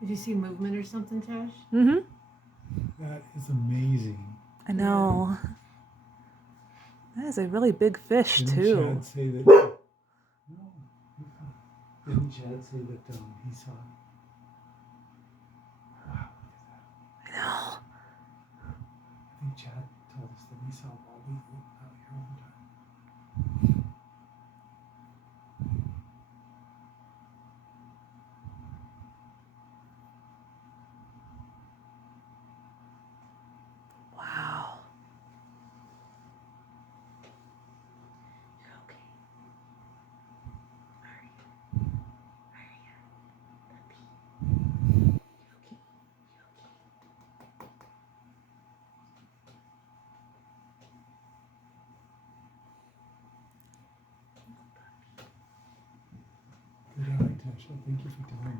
Did you see movement or something, Tash? Mm-hmm. That is amazing. I know. That is a really big fish, Didn't too. Chad say that? No. Didn't Chad say that he saw it? Wow, look at that. I know. I think Chad told us that he saw Bobby out here all the time. Wow. You're okay. Are you? Are you? Puppy. You okay? You okay? Good eye, Tasha. Thank you for telling me.